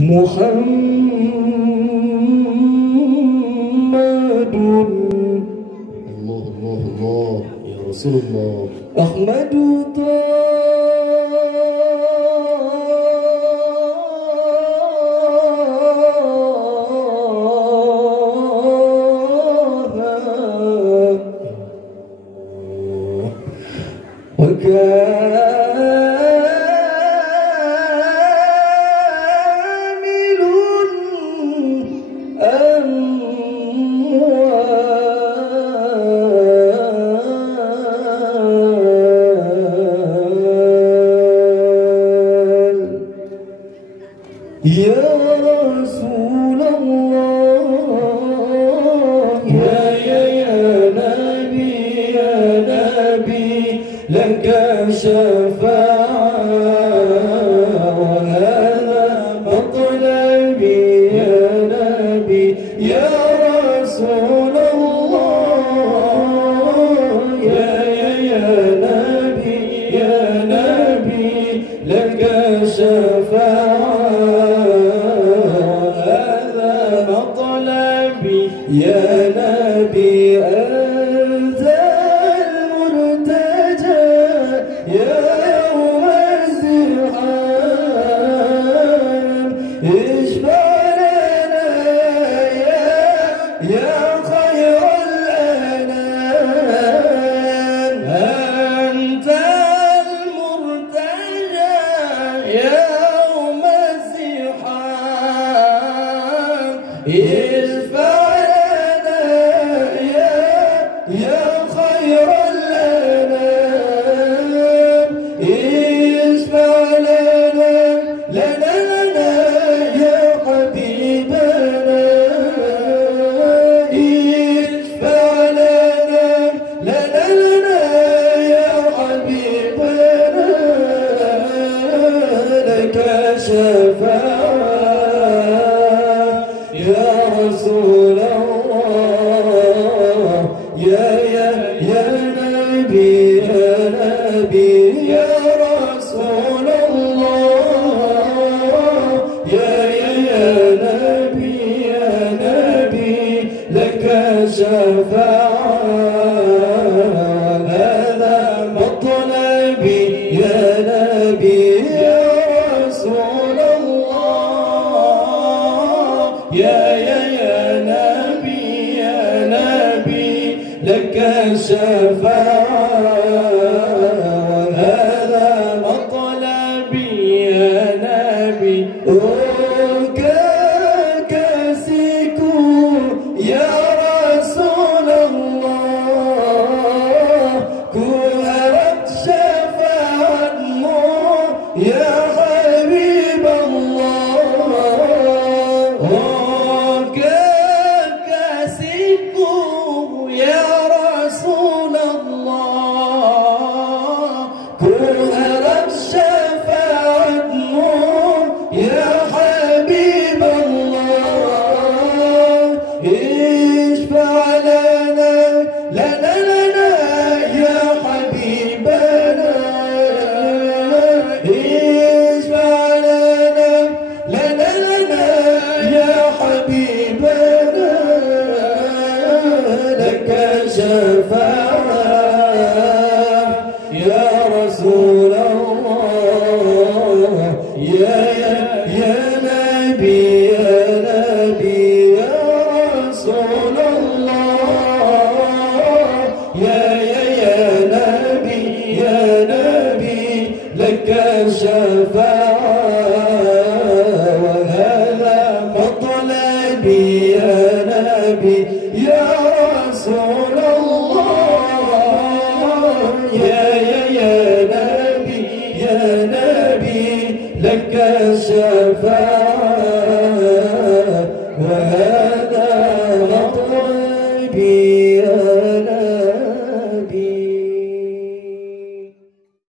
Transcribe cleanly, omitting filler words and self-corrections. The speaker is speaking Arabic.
محمد الله الله الله يا رسول الله أحمد وكامل الأموال يا رسول الله يا نبي لك شفاعة وهذا مطلبي يا نبي يا رسول الله يا نبي لك شفاعة وهذا مطلبي يا نبي أنت المرتجى يا يوم الزحام اشفع لنا يا خير الأنام أنت المرتجى يوم الزحام اشفع لنا يا خير الأنام اشفع لنا يا حبيبنا اشفع لنا يا حبيبنا لك شفاعة يا رسول الله يا نبي يا رسول الله يا نبي لك شفاعة هذا مطلبي يا نبي يا رسول الله يا نبي لك شفاعة وهذا مطلبي يا نبي كاسكو يا رسول الله كهرت شفاعة يا حبيب الله كاسكو يا رسول الله كهرت شفاعة يا حبيب الله اشفع لنا يا حبيبنا اشفع لنا يا حبيبنا لك شفاعة يا رسول الله يا نبي يا رسول الله يا نبي لك شفاعة وهذا مطلبي يا نبي يا رسول الله